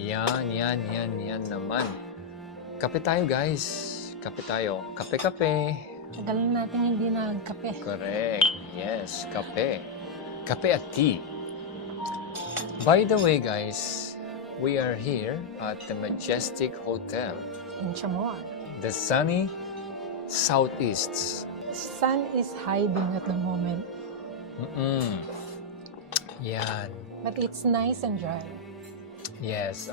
Yan naman. Kape tayo, guys. Kape tayo. Kape-kape. Tagal na natin hindi nagkape. Correct. Yes, kape. Kape at tea. By the way, guys, we are here at the Majestic Hotel, In Chamorro. the sunny southeast. Sun is hiding at the moment. Yan. But it's nice and dry. Yes.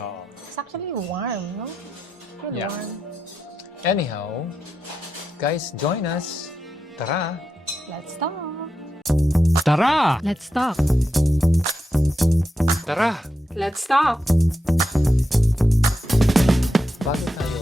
It's actually warm, no? Good Yeah. warm. Anyhow, guys, join us. Tara. Let's talk. Tara! Let's talk. Tara! Let's talk. Bago tayo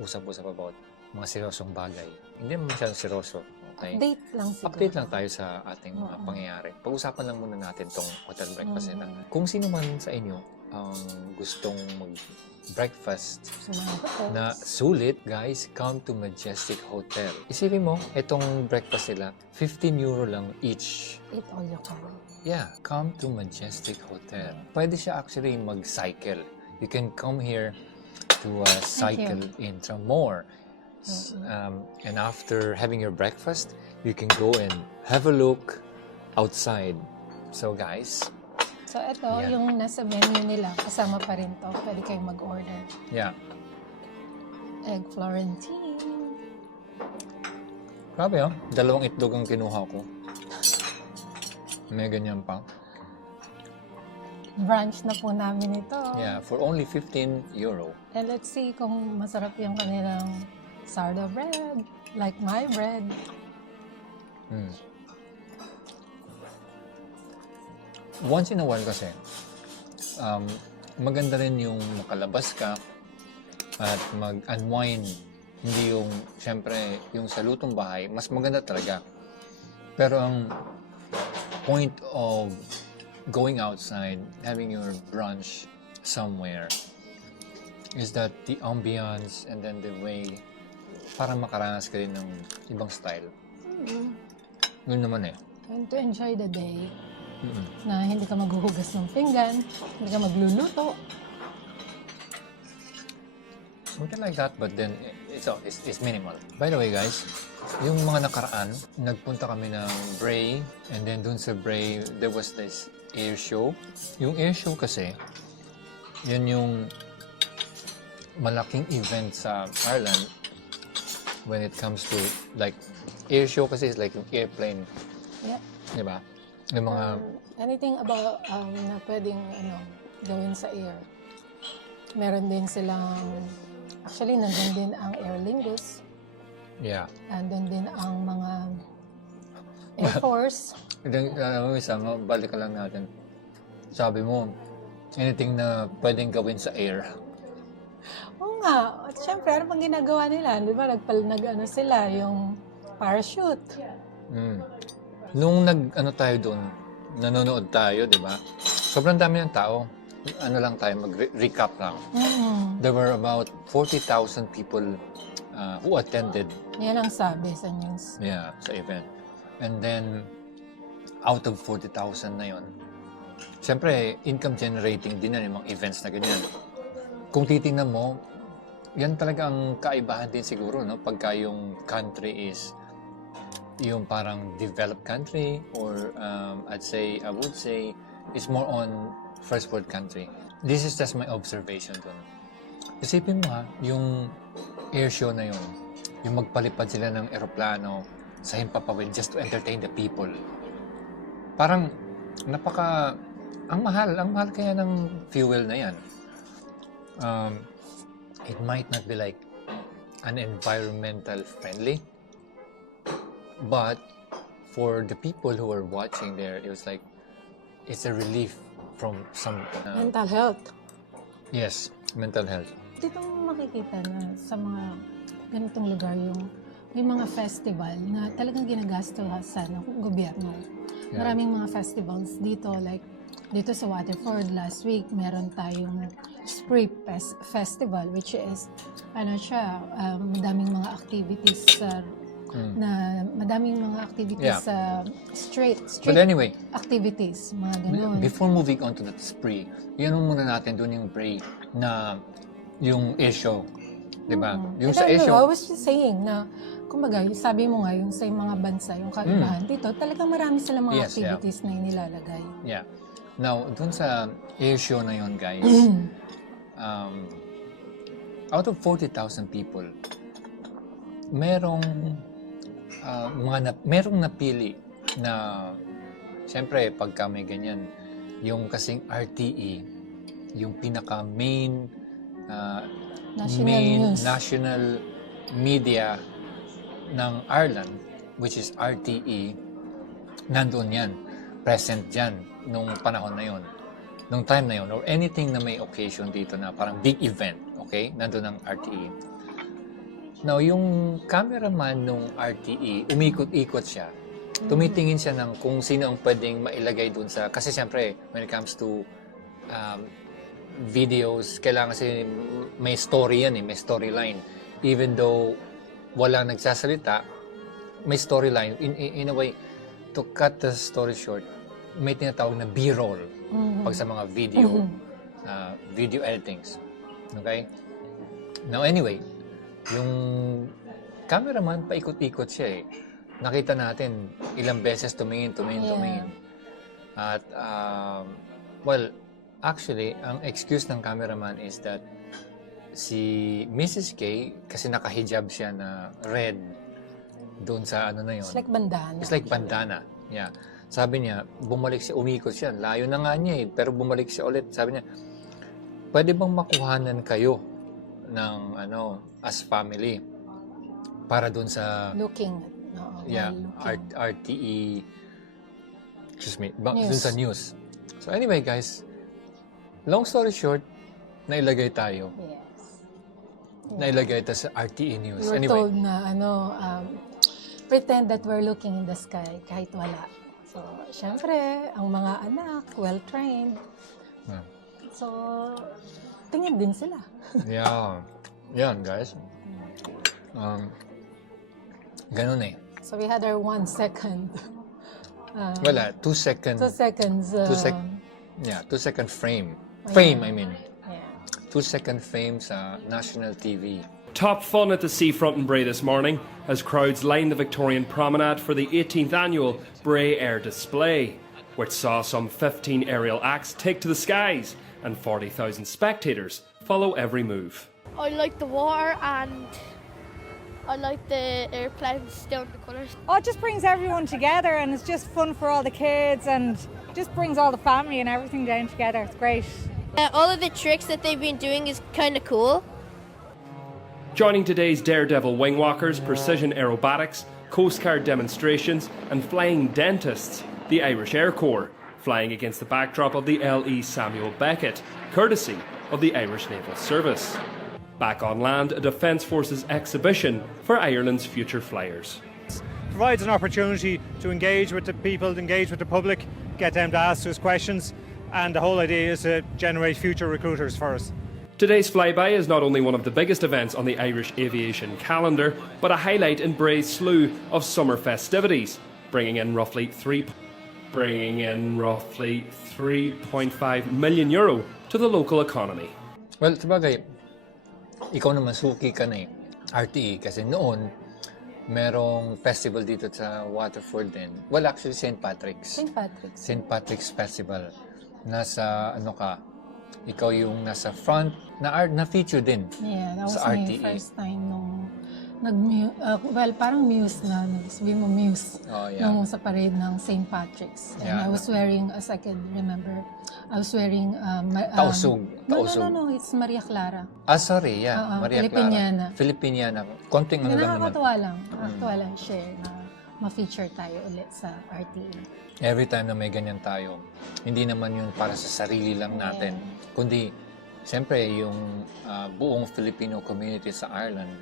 usap-usap about mga seryosong bagay. Hindi naman masyadong seryoso. Okay? Update lang siguro. Update lang tayo sa ating mga Oo. pangyayari. Pag-usapan lang muna natin tong hotel breakfast nila. Mm. Kung sino man sa inyo ang gustong mag-breakfast Sa mga hotels. na sulit, guys, come to Majestic Hotel. Isipin mo, itong breakfast nila, 15 euro lang each. Eat all you can. Yeah, come to Majestic Hotel. Pwede siya actually mag-cycle. You can come here to cycle in Chamorro. And after having your breakfast, you can go and have a look outside. So guys, So ito, Yan. yung nasa menu nila, kasama pa rin to. Pwede kayong mag-order. yeah. Egg Florentine. Grabe 2 itlog ang kinuha ko. May ganyan pa. Brunch na po namin ito. Yeah, for only 15 euro. And let's see kung masarap yung kanilang sourdough bread. Like my bread. Hmm. Once in a while kasi, maganda rin yung makalabas ka at mag-unwind. Hindi yung, syempre, yung sa lutong bahay, mas maganda talaga. Pero ang point of going outside, having your brunch somewhere, is that the ambience and then the way, para makaranas ka rin ng ibang style. Yun naman eh. And to enjoy the day, Mm-mm. na hindi ka maghuhugas ng pinggan, hindi ka magluluto. Something like that, but then it's minimal. By the way, guys, yung mga nakaraan, nagpunta kami ng Bray, and then dun sa Bray, there was this air show. Yung air show kasi, yan yung malaking event sa Ireland when it comes to, like, air show kasi is like yung airplane, Yeah. di ba? Yung mga, Anything about na pwedeng gawin sa air. Meron din silang, actually nandun din ang Aer Lingus. yeah. Nandun din ang mga Air Force. Then, alam mo, balik ka lang natin. Sabi mo, anything na pwedeng gawin sa air. Oo nga. At syempre, ano pang ginagawa nila? Di ba, nag-ano sila, yung parachute. Mm. Nung tayo doon, nanonood tayo, di ba? Sobrang dami ng tao. Ano lang tayo, mag-recap lang. There were about 40,000 people who attended Yan ang sabi sa news. sa event. And then, out of 40,000 na yon, siyempre, income generating din na yung mga events na ganyan. Kung titingnan mo, yan talaga ang kaibahan din siguro, no? Pagka yung country is yung parang developed country or I would say it's more on first world country. This is just my observation dun. Isipin mo yung air show na yun, yung magpalipad sila ng eroplano sa himpapawid just to entertain the people. Parang ang mahal kaya ng fuel na yan. It might not be like an environmental friendly, but for the people who are watching there, it was like, it's a relief from some... Mental health. yes, mental health. Dito mo makikita na sa mga ganitong lugar yung may mga festival na talagang ginagastosan ng gobyerno. Yeah. Maraming mga festivals dito, like dito sa Waterford last week, meron tayong Spray Festival, which is, madaming mga activities sa na madaming mga activities Yeah. sa street But anyway, activities, mga ganun. before moving on to that spree, yan muna natin doon yung break na yung issue. Diba? Yung sa issue, I was just saying na, kumbaga, yung sabi mo nga, yung sa mga bansa, yung kaibahan dito, talagang marami silang mga Yes, activities na inilalagay. yeah. Now, doon sa issue na yon guys, out of 40,000 people, merong merong napili na siyempre pagka may ganyan yung kasing RTE yung pinaka main News. national media ng Ireland, which is RTE, nandoon yan, present dyan nung panahon na yon, nung time na yon, or anything na may occasion dito na parang big event, okay, nandoon ang RTE. Now, yung cameraman nung RTE, umikot-ikot siya. Tumitingin siya ng kung sino ang pwedeng mailagay dun sa... Kasi siyempre, when it comes to videos, kailangan kasi may story yan may storyline. Even though wala nagsasalita, may storyline. In a way, to cut the story short, may tinatawag na B-roll pag sa mga video editings. Okay? Now, anyway, yung cameraman, paikot-ikot siya Nakita natin ilang beses tumingin. At, well, actually, ang excuse ng cameraman is that si Mrs. K, kasi naka-hijab siya na red doon sa ano na yun. It's like bandana. It's like bandana. Yeah. Sabi niya, bumalik siya, umikot siya. Layo na nga niya pero bumalik siya ulit. Sabi niya, pwede bang makuhanan kayo ng as family para doon sa Looking. RTE News. doon sa news. So anyway guys, long story short, nailagay tayo. Yes. Nailagay ito sa RTE News. We were Anyway, told na pretend that we're looking in the sky kahit wala. So, syempre, ang mga anak, well-trained. Yeah. So, tingin din sila. yeah. Yan guys. Ganun So, we had our 1 second. Wala, 2 second. 2 seconds. 2 second frame. Fame, I mean. Yeah. 2 second fame sa national TV. Top fun at the seafront in Bray this morning as crowds lined the Victorian Promenade for the 18th annual Bray Air Display, which saw some 15 aerial acts take to the skies and 40,000 spectators follow every move. I like the water and I like the airplanes down the colours. Oh, it just brings everyone together and it's just fun for all the kids and just brings all the family and everything down together. It's great. All of the tricks that they've been doing is kind of cool. Joining today's Daredevil wingwalkers, precision aerobatics, Coast Guard demonstrations and flying dentists, the Irish Air Corps, flying against the backdrop of the L.E. Samuel Beckett, courtesy of the Irish Naval Service. Back on land, a Defence Forces exhibition for Ireland's future flyers. Provides an opportunity to engage with the people, engage with the public, get them to ask us questions, and the whole idea is to generate future recruiters for us. Today's flyby is not only one of the biggest events on the Irish aviation calendar, but a highlight in Bray's slew of summer festivities, bringing in roughly 3.5 million euro to the local economy. Well, sabagay, ikaw naman suki ka na RTE kasi noon merong festival dito sa Waterford din. Well, actually St. Patrick's. St. Patrick's. St. Patrick's Festival. Nasa ikaw yung nasa front na feature din. Yeah, that was sa my RTE. first time nung parang muse na, sabi mo muse, Oh, yeah. nung sa parade ng St. Patrick's. And Yeah. I was wearing, as I can remember, I was wearing... Tausug. No, it's Maria Clara. Sorry, yeah. Maria Filipiniana. Clara. Filipiniana. Konting lang naman. Nakakatuwa lang. Nakakatuwa lang share na ma-feature tayo ulit sa RTE. Every time na may ganyan tayo, hindi naman yun para sa sarili lang natin. Kundi, siyempre, yung buong Filipino community sa Ireland,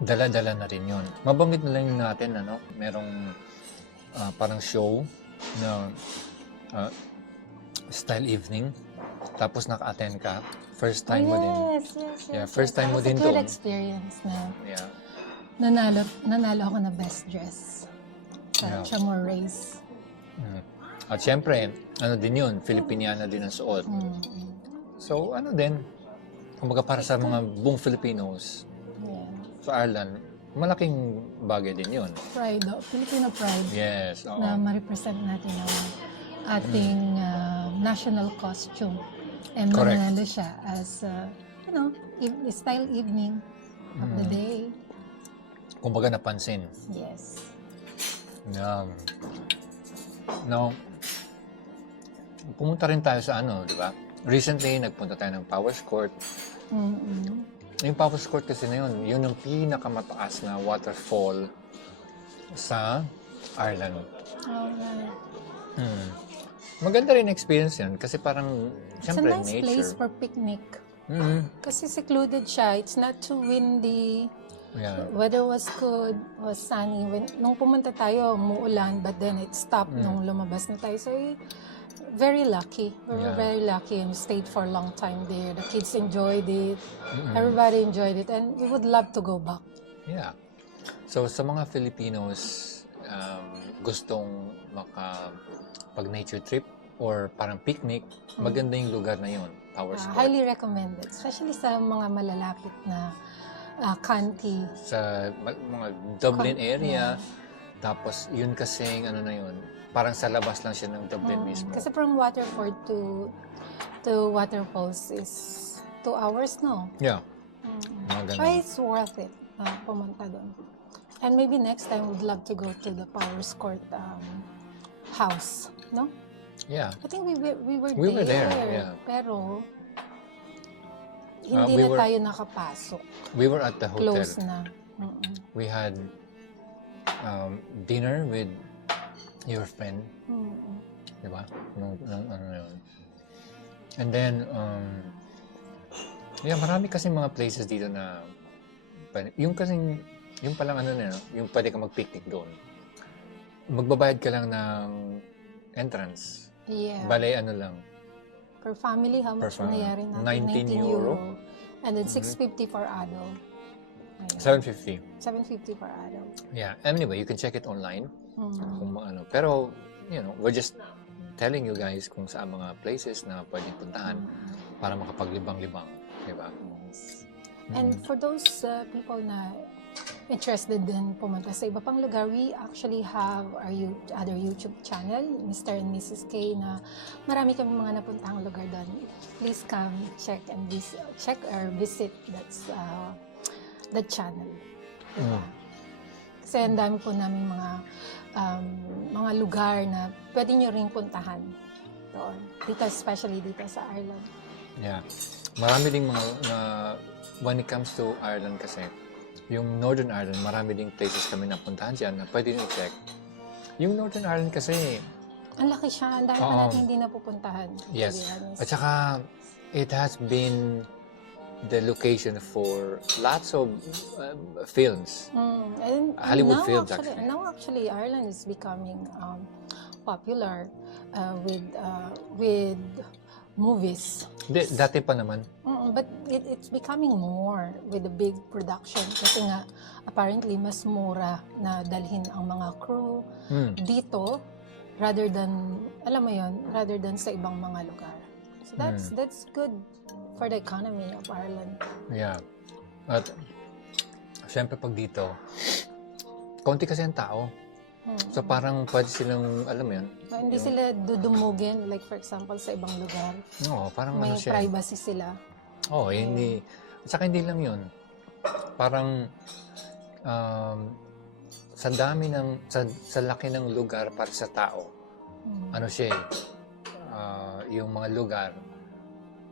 dala-dala na rin yun. Mabanggit na lang natin, merong parang show na style evening. Tapos naka-attend ka. First time mo din. Yes. Yeah, first time mo din It's a good doon. experience na. Yeah. nanalo ako na best dress sa Yeah. Chamorro race. At syempre, ano din yun, Filipiniana din ang suot. So, ano din, kumbaga para sa mga buong Filipinos Yeah. sa Ireland, malaking bagay din yun. Pride, Filipino pride. Yes, oo. Na ma-represent natin ang ating national costume. And Correct. mananalo siya as, style evening of the day. Kumbaga napansin. Yes. Now, pumunta rin tayo sa ano, di ba? Recently, nagpunta tayo ng Powers Court. Mm-mm. Yung Powers Court kasi na yun ang pinakamataas na waterfall sa Ireland. Alright. Maganda rin experience yun kasi parang, It's a siyempre, nice nature. place for picnic. Kasi secluded siya. It's not too windy. Yeah. Weather was good, was sunny. Nung pumunta tayo, umuulan, but then it stopped nung lumabas na tayo. So, very lucky. We were Yeah. very lucky and we stayed for a long time there. The kids enjoyed it. Everybody enjoyed it. And we would love to go back. Yeah. So, sa mga Filipinos gustong pag-nature trip or parang picnic, maganda yung lugar na yun, Powers Court. Highly recommended. Especially sa mga malalapit na county. Sa mga Dublin area. Tapos, yun kasing, ano na yun, parang sa labas lang siya ng Dublin mismo. Kasi from Waterford to Waterfalls is 2 hours, no? Yeah. Mga ganun. But it's worth it pumunta doon. And maybe next time we'd love to go to the Powers Court house, no? Yeah. I think we were We were there, yeah. Pero hindi we na were- tayo nakapasok. We were at the hotel. Close na. We had dinner with your friend. Di ba? Nung ano yun. And then, marami kasi mga places dito na yung palang ano na, yung pwede ka mag-picnic doon. Magbabayad ka lang ng entrance. Yeah. Bale, ano lang. Per family, how much Per nangyari natin? 19 euro. And then 650 for adult. Ayun. 750. 750 for adult. Yeah. Anyway, you can check it online. Kung ano. Pero, we're just telling you guys kung saan mga places na pwedeng puntahan para makapaglibang-libang. Diba? And for those people na interested din pumunta sa iba pang lugar, we actually have our other YouTube channel, Mr. and Mrs. K, na marami kami mga napuntahang lugar doon. Please come check or visit that channel. Diba? Kasi ang dami po namin mga lugar na pwede nyo ring puntahan doon. Dito, especially dito sa Ireland. Yeah. Marami ding mga when it comes to Ireland kasi, yung Northern Ireland, marami ding places kami napuntahan dyan na pwede nyo check. Yung Northern Ireland kasi, Ang laki siya. Ang dami pa natin hindi napupuntahan. to be yes. honest. At saka, it has been the location for lots of films. And Hollywood now films, actually. actually. Now actually, Ireland is becoming popular with movies. Dati pa naman. But it's becoming more with the big production. Kasi nga, apparently, mas mura na dalhin ang mga crew dito rather than, alam mo yon, rather than sa ibang mga lugar. So that's good for the economy of Ireland. Yeah. At, syempre pag dito, konti kasi ang tao. So parang pwede silang, alam mo yun? Hindi sila dudumugin, like for example, sa ibang lugar. Oo, parang May ano siya. privacy sila. Oo, hindi. At saka hindi lang yun. Parang, sa dami ng, sa laki ng lugar para sa tao, ano siya yung mga lugar,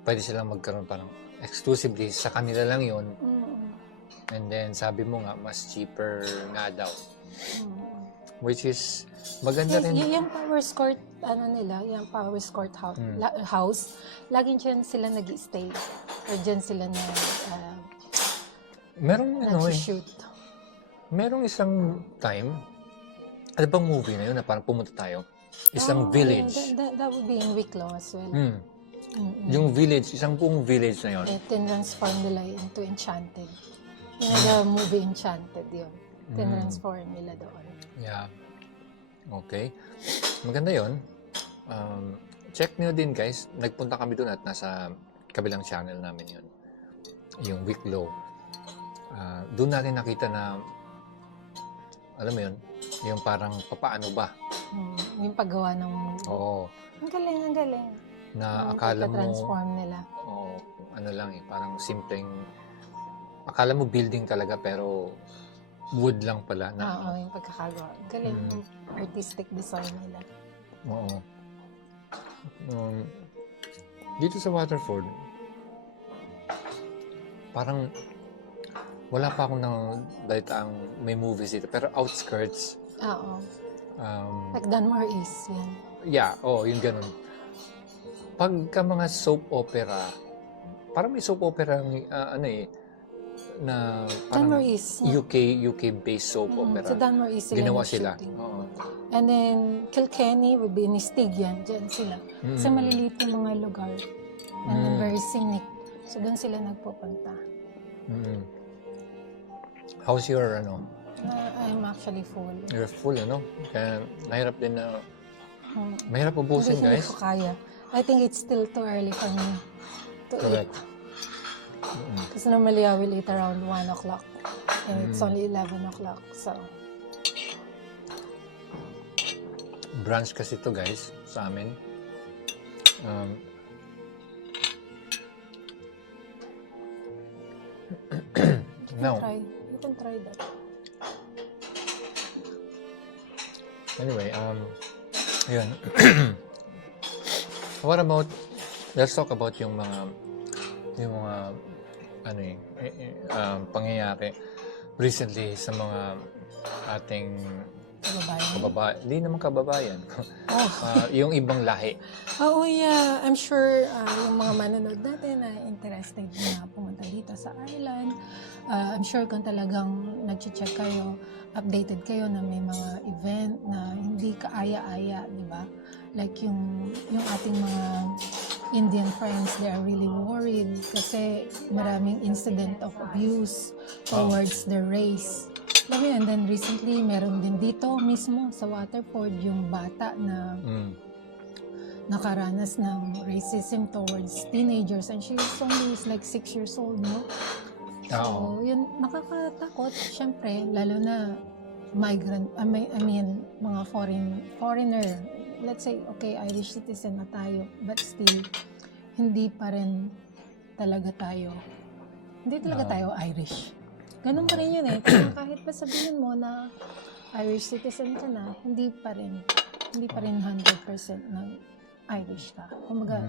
pwede silang magkaroon parang exclusively sa kanila lang yun. And then, sabi mo nga, mas cheaper nga daw. Which is, maganda rin. Yung Powers Court, yung Powers Court house, laging dyan sila nag-stay. Or dyan sila Merong merong isang time, ano bang movie na yun na parang pumunta tayo? Isang village. That would be in Wicklow as well. Yung village, isang buong village na yun. Tinransform nila into Enchanted. The movie Enchanted yun. Tinransform nila doon. Yeah. Okay. Maganda yun. Check nyo din guys. Nagpunta kami doon at nasa kabilang channel namin yun. Yung Wicklow. Doon natin nakita na alam mo yun, yung parang papaano ba? Yung paggawa ng movie. Oo. Ang galing, ang galing. Na akala mo, transform nila. oo, ano lang eh, parang simpleng, akala mo building talaga pero wood lang pala. Oo, yung pagkakagawa. Galing yung artistic design nila. Oo. Dito sa Waterford, parang wala pa akong nang balitaang may movies dito. Pero outskirts, Oo. Like Dunmore East, yan. yeah, yung ganun. Pagka mga soap opera, parang may soap opera na parang Dunmore East. Yeah. UK-based soap opera. Sa Dunmore East sila Ginawa sila. nag-shooting. Oo. And then, Kilkenny would be Nistig yan. Diyan sila. Kasi maliliit yung mga lugar. And then very scenic. So, doon sila nagpupunta. How's your, I'm actually full. you're full, Kaya mahirap din na, mahirap ubusin, Hindi guys. ko kaya. I think it's still too early for me to Correct. eat. Kasi normally I will eat around 1 o'clock. And it's only 11 o'clock. So, Brunch kasi to guys, sa amin. Now, you can try that. anyway, yun. What about, let's talk about yung mga pangyayari recently sa mga ating kababayan. Hindi naman kababayan. Yung ibang lahi. Oo, yeah. I'm sure yung mga manonood natin na interested na pumunta dito sa Ireland. I'm sure kung talagang nag-check kayo, updated kayo na may mga event na hindi kaaya-aya, di ba? Like yung ating mga Indian friends, they are really worried kasi maraming incident of abuse towards their race. And then recently, meron din dito mismo sa Waterford yung bata na nakaranas ng racism towards teenagers and she's only like 6 years old, no? So, yun, nakakatakot, syempre, lalo na migrant, mga foreigner. Let's say, okay, Irish citizen na tayo, but still, hindi pa rin talaga tayo Irish. Ganun pa rin yun eh. Kasi kahit pa sabihin mo na Irish citizen ka na, hindi pa rin 100% ng Irish ka. Kumbaga,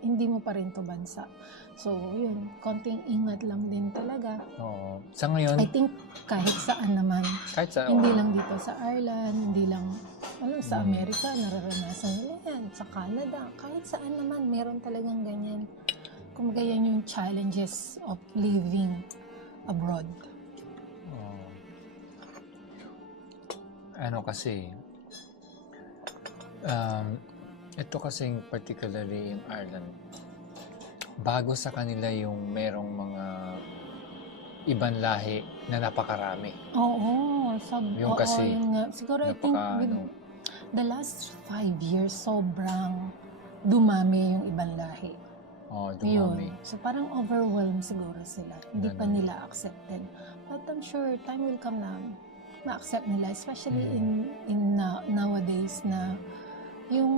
hindi mo pa rin to bansa. So, yun, konting ingat lang din talaga. Oo. Sa ngayon, I think kahit saan naman, hindi lang dito sa Ireland, hindi lang sa Amerika, nararanasan nila yan. Sa Canada, kahit saan naman, meron talagang ganyan. Kumbaga yan yung challenges of living abroad. Kasi, ito kasing particularly yung Ireland, bago sa kanila yung merong mga ibang lahi na napakarami. Oo. Yung kasi, yun nga. Siguro I think the last 5 years, sobrang dumami yung ibang lahi. Dumami. Yun. So parang overwhelmed siguro sila. Hindi pa nila accepted. But I'm sure time will come na ma-accept nila. Especially in nowadays na yung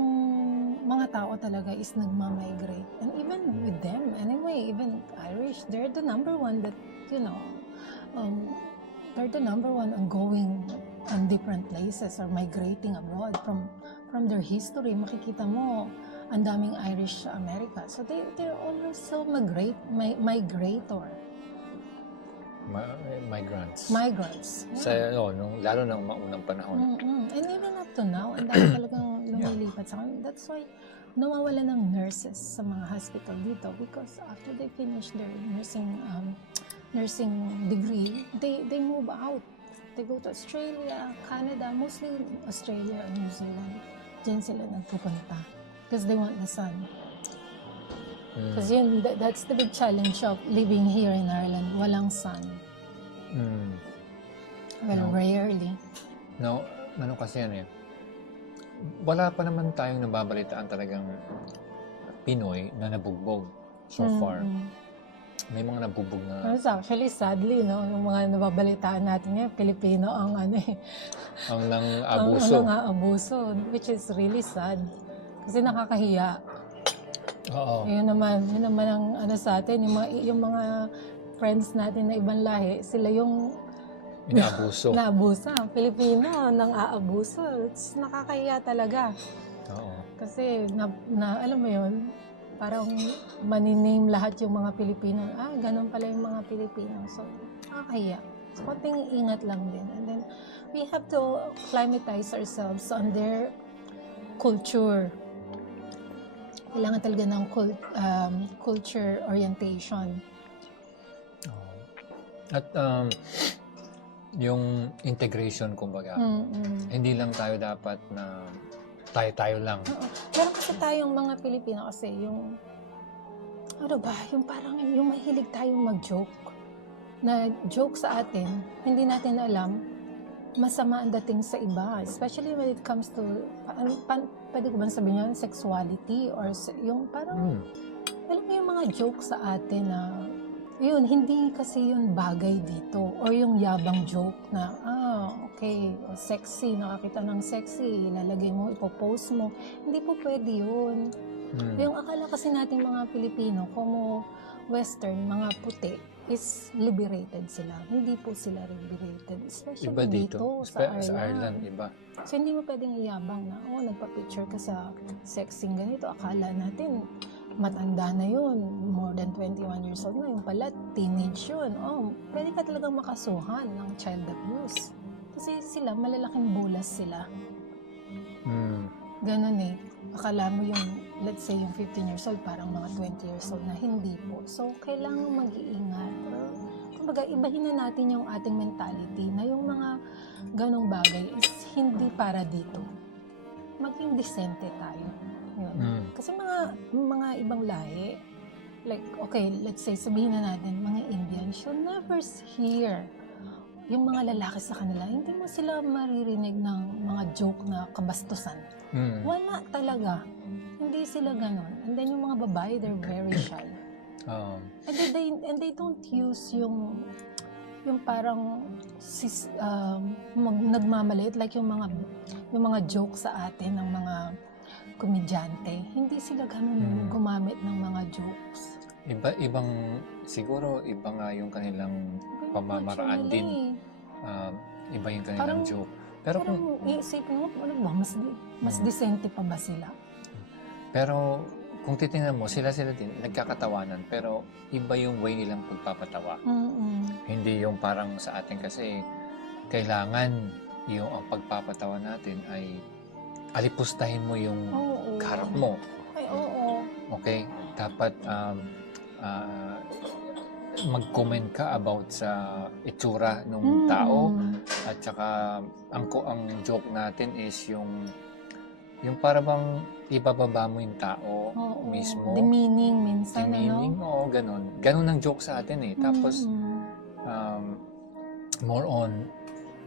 mga tao talaga is nagmamigrate. And even with them, anyway, even Irish, they're the number one that, they're the number one on going on different places or migrating abroad from their history. Makikita mo, ang daming Irish sa America. So they're also migrator. Migrants. Yeah. Lalo ng maunang panahon. And even up to now, ang dami talagang lumilipat sa kanila. That's why nawawala ng nurses sa mga hospital dito because after they finish their nursing degree, they move out. They go to Australia, Canada, mostly Australia and New Zealand. Diyan sila nagpupunta because they want the sun. Because that's the big challenge of living here in Ireland. Walang sun. Mm. Well, No. rarely. No, ano kasi yan eh. Wala pa naman tayong nababalitaan talagang Pinoy na nabugbog so far. May mga nabugbog na Pero actually, sadly, no, yung mga nababalitaan natin ngayon, Pilipino ang ano eh, ang nang ang abuso. abuso, which is really sad. Kasi nakakahiya. Oo. Yun naman ang ano sa atin, yung mga friends natin na ibang lahi, sila yung Inaabuso. naabusa. Pilipino nang aabuso. It's nakakahiya talaga. Oo. Kasi alam mo yun, parang maniname lahat yung mga Pilipino. Ganun pala yung mga Pilipino. So, nakakahiya. So, konting ingat lang din. And then, we have to acclimatize ourselves on their culture. Kailangan talaga ng culture orientation. Oo. At yung integration, kumbaga, hindi lang tayo dapat na tayo-tayo lang. Oo. Meron kasi tayong mga Pilipino kasi yung, ano ba, yung parang, yung mahilig tayong mag-joke. Na joke sa atin, hindi natin alam, masama ang dating sa iba. Especially when it comes to, pwede ko ba sabihin yun, sexuality or yung parang, alam mo yung mga joke sa atin na, yun, hindi kasi yun bagay dito. Or yung yabang joke na, okay, sexy, nakakita ng sexy, ilalagay mo, ipopost mo. Hindi po pwede yun. Yung akala kasi nating mga Pilipino, como Western, mga puti, is liberated sila. Hindi po sila liberated. Especially Iba dito. sa Sa Ireland. Ireland, iba. So, hindi mo pwedeng iyabang na, nagpa-picture ka sa sexing ganito. Akala natin, matanda na yun. More than 21 years old na. Yung pala, teenage yun. Pwede ka talagang makasuhan ng child abuse. Kasi sila, malalaking bulas sila. Ganon eh. Akala mo yung, let's say, yung 15 years old, parang mga 20 years old na hindi po. So, kailangan mag-iingat. Kumbaga, ibahin na natin yung ating mentality na yung mga ganong bagay is hindi para dito. Maging decente tayo. Yun. Kasi mga ibang lahi, like, okay, let's say, sabihin na natin, mga Indians, you'll never hear yung mga lalaki sa kanila, hindi mo sila maririnig ng mga joke na kabastusan. Wala talaga. Hindi sila ganon. And then yung mga babae, they're very shy. And they don't use yung parang nagmamaliit, like yung mga joke sa atin ng mga komedyante. Hindi sila ganon gumamit ng mga jokes. Siguro iba nga yung kanilang pamamaraan din. Iba yung kanilang Parang- joke. Pero Parang iisipin mo, ano ba, mas decente pa ba sila? Pero kung titingnan mo, sila din, nagkakatawanan. Pero iba yung way nilang pagpapatawa. Hindi yung parang sa atin kasi kailangan yung ang pagpapatawa natin ay alipustahin mo yung Oo. kaharap mo. Ay, oo. Okay? Dapat mag-comment ka about sa itsura ng tao. At saka ang joke natin is yung para bang ibababa mo yung tao Oo. mismo. Demeaning minsan, Demeaning, oo, ganun. Ganun ang joke sa atin eh. Tapos, more on,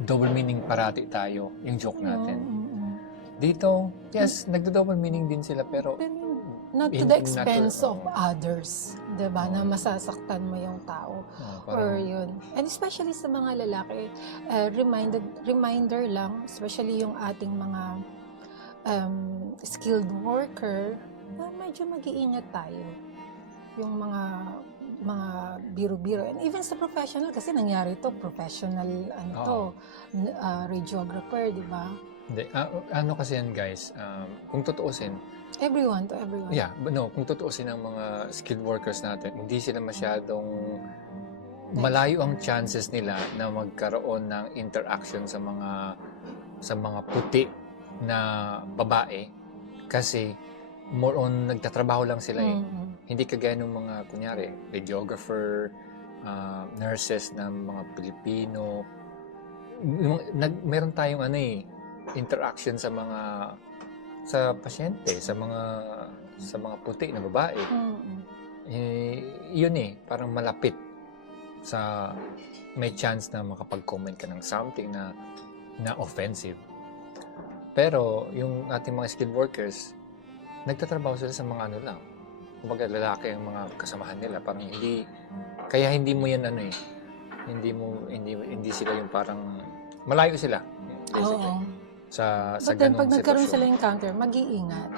double meaning parati tayo, yung joke natin. Dito, yes, nagdo-double meaning din sila, pero Not to in- the in expense natural- of others. Diba? Na masasaktan mo yung tao. Or yun. And especially sa mga lalaki, reminder lang, especially yung ating mga skilled worker, na medyo mag-iingat tayo. Yung mga biro-biro. And even sa professional, kasi nangyari to, professional, radiographer, di ba? Hindi, ano kasi yan guys, kung tutuusin, Everyone to everyone. yeah, but no, kung tutuusin ng mga skilled workers natin, hindi sila masyadong malayo ang chances nila na magkaroon ng interaction sa mga puti na babae kasi more on nagtatrabaho lang sila eh. Hindi kagaya ng mga kunyari radiographer, nurses ng mga Pilipino. Meron tayong interaction sa pasyente, sa mga puti na babae. Yun parang malapit sa may chance na makapag-comment ka ng something na offensive. Pero yung ating mga skilled workers, nagtatrabaho sila sa mga ano lang. Kumbaga lalaki ang mga kasamahan nila, parang hindi mo yan ano eh. Hindi sila yung parang malayo sila. Basically. Oo. Sa But then, ganung pag nagkaroon sitwasyon. sila encounter, mag-iingat.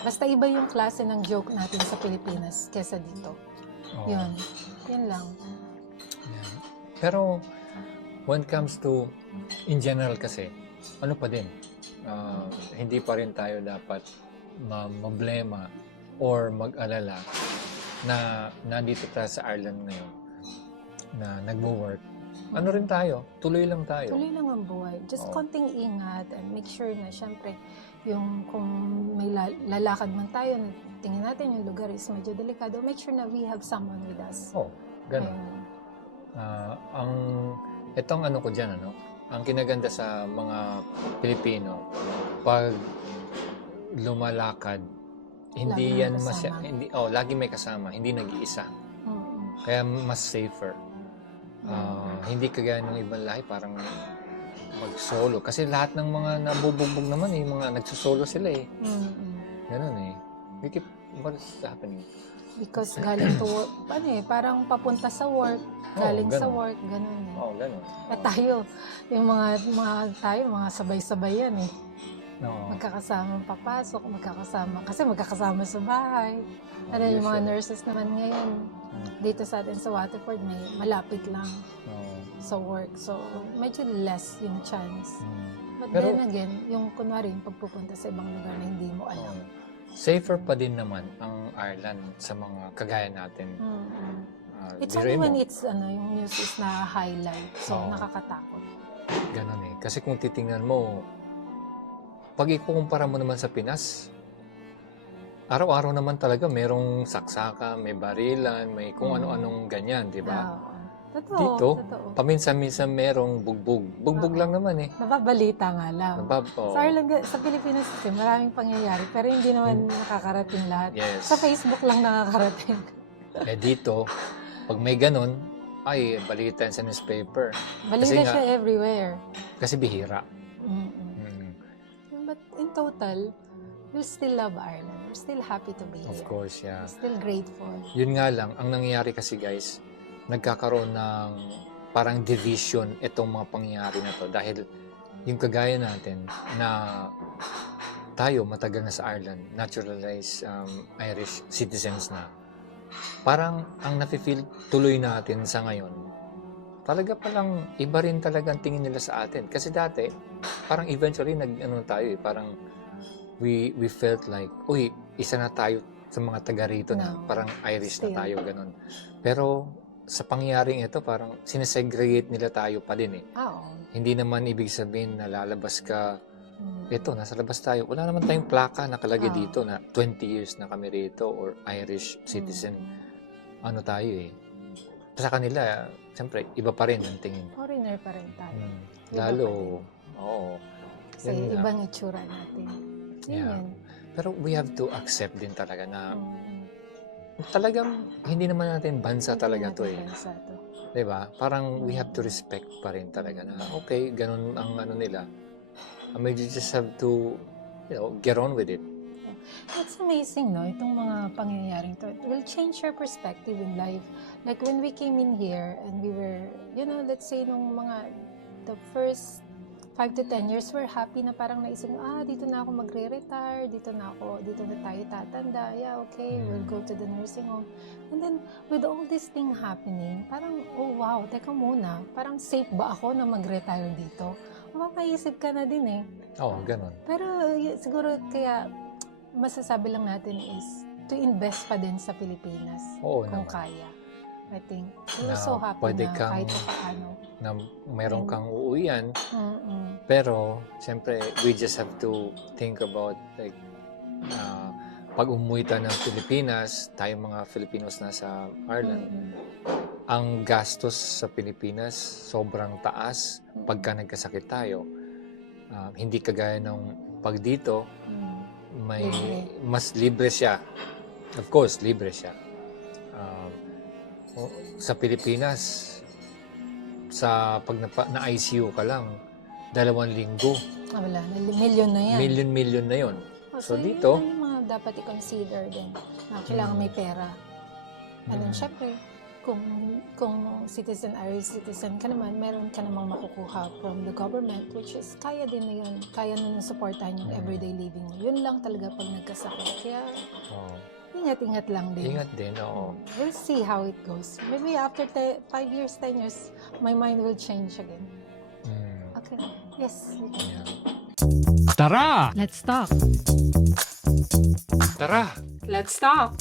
Basta iba yung klase ng joke natin sa Pilipinas kesa dito. Oo. Yun. Yun lang. Yan. Pero, when it comes to, in general kasi, ano pa din, hindi pa rin tayo dapat mablema or mag-alala na nandito tayo sa Ireland ngayon na nagwo-work. Ano rin tayo? Tuloy lang tayo. Tuloy lang ang buhay. Just Oo. konting ingat and make sure na syempre yung kung may lalakad man tayo, tingin natin yung lugar is medyo delikado, make sure na we have someone with us. Oh, ganun. Ayun. Itong ano ko dyan, ang kinaganda sa mga Pilipino, pag lumalakad, hindi Lagi may yan kasama. lagi may kasama, hindi nag-iisa. Mm-mm. Kaya mas safer. Hindi kagaya ng ibang lahi, parang mag-solo. Kasi lahat ng mga nabubugbog naman, yung mga nagsusolo sila eh. Mm-mm. Ganun eh. What's happening? Because galing to work, parang papunta sa work, galing sa ganun. work, ganun eh. Ganun. At tayo, yung mga sabay-sabay yan eh. Oo. Magkakasama papasok, kasi magkakasama sa bahay. Ano yung mga Usually. nurses naman ngayon, dito sa atin sa Waterford, may malapit lang Oo. sa work. So, medyo less yung chance. But Pero- then again, yung kunwari, yung pagpupunta sa ibang lugar na hindi mo alam. Safer pa din naman ang Ireland sa mga kagaya natin. Mm-mm. It's Biruin only when mo, it's, yung news is na highlight. So, Oo. nakakatakot. ganun eh. Kasi kung titingnan mo, pag ikukumpara mo naman sa Pinas, araw-araw naman talaga merong saksaka, may barilan, may kung ano-anong ganyan, di ba? Oo. Totoo. Dito, Totoo. paminsan-minsan merong bugbog. Bugbog Oo. lang naman eh. Nababalita nga lang. Oo. Sa Ireland, sa Pilipinas kasi maraming pangyayari, pero hindi naman nakakarating lahat. Yes. Sa Facebook lang nakakarating. Eh dito, pag may ganun, ay, balita yan sa newspaper. Balita Kasi nga- siya everywhere. Kasi bihira. Mm-mm. But in total, we still love Ireland. We're still happy to be Of here. course, yeah. We're still grateful. Yun nga lang, ang nangyayari kasi guys, nagkakaroon ng parang division itong mga pangyayari na to dahil yung kagaya natin na tayo matagal na sa Ireland, naturalized Irish citizens na, parang ang nafe-feel tuloy natin sa ngayon, talaga palang iba rin talaga ang tingin nila sa atin. Kasi dati, parang eventually parang we felt like, uy, isa na tayo sa mga taga rito na No, parang Irish still. na tayo, ganun. Pero sa pangyayaring ito, parang sinesegregate nila tayo pa din eh. Oo. Hindi naman ibig sabihin na lalabas ka, Mm. ito, nasa labas tayo. Wala naman tayong plaka nakalagay Ah. dito na 20 years na kami rito or Irish citizen. Ano tayo eh. Sa kanila, siyempre, iba pa rin ang tingin. Foreigner pa rin tayo. Iba Lalo, pa oo. Kasi Yun nga. ibang itsura natin. Yun Yeah. yun. Pero we have to accept din talaga na Mm. talagang hindi naman natin bansa Hindi talaga natin to eh. bansa to. 'Di ba? Parang we have to respect pa rin talaga na okay, ganun ang ano nila. You just have to, get on with it. It's amazing, no? Itong mga pangyayaring to. It will change your perspective in life. Like when we came in here and we were, let's say nung the first 5 to 10 years, we're happy na parang naisip, dito na ako magre-retire, dito na tayo tatanda. Yeah, okay, we'll go to the nursing home. And then, with all this thing happening, parang, oh wow, teka muna, parang safe ba ako na mag-retire dito? Mapapaisip ka na din eh. Oo, ganun. Pero siguro kaya masasabi lang natin is to invest pa din sa Pilipinas Oo kung naman. kaya. I think we're Na so happy pwede na kang- kahit pa paano. Na meron kang uuwian, Mm-mm. pero siyempre we just have to think about like pag umuwi tayo ng Pilipinas, tayo mga Filipinos na sa Ireland, Mm-mm. ang gastos sa Pilipinas sobrang taas pagka nagkasakit tayo. Hindi kagaya ng pag dito, may Libre. mas libre siya. Of course, libre siya. Sa Pilipinas, sa pag na-ICU ka lang, 2 linggo. Wala na, million na yan. Million na yon. So yun dito, yung mga dapat i-consider din na kailangan may pera. And then, syempre, kung citizen, Irish citizen ka naman, meron ka namang makukuha from the government, which is kaya din na yun. Kaya na supportahan yung everyday living mo. Yun lang talaga pag nagkasakit. Kaya, ingat-ingat lang din. ingat din, oo. We'll see how it goes. Maybe after 5 years, 10 years, my mind will change again. Okay. Yes, we can. Tara! Let's talk. Tara! Let's talk.